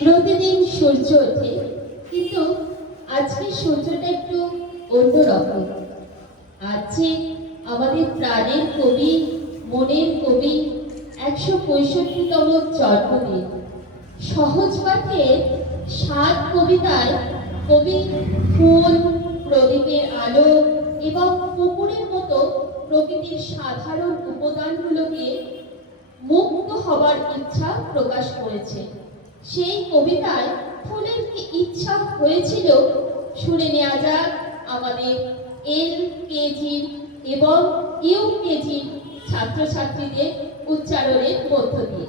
প্রতিদিন সূর্য ওঠে, কিন্তু আজকে সূর্যটা একটু অন্যরকম। আজকে আমাদের প্রাণের কবি, মনের কবি ১৬৫তম জন্মদিন। সহজ পাঠের ৭ কবিতায় কবি ফুল, প্রদীপের আলো এবং পুকুরের মতো প্রকৃতির সাধারণ উপাদানগুলোকে মুক্ত হবার ইচ্ছা প্রকাশ করেছে। সেই কবিতায় ফুলের কি ইচ্ছা হয়েছিল শুনে নেওয়া যাক আমাদের LKG এবং UKG ছাত্রছাত্রীদের উচ্চারণের মধ্য দিয়ে।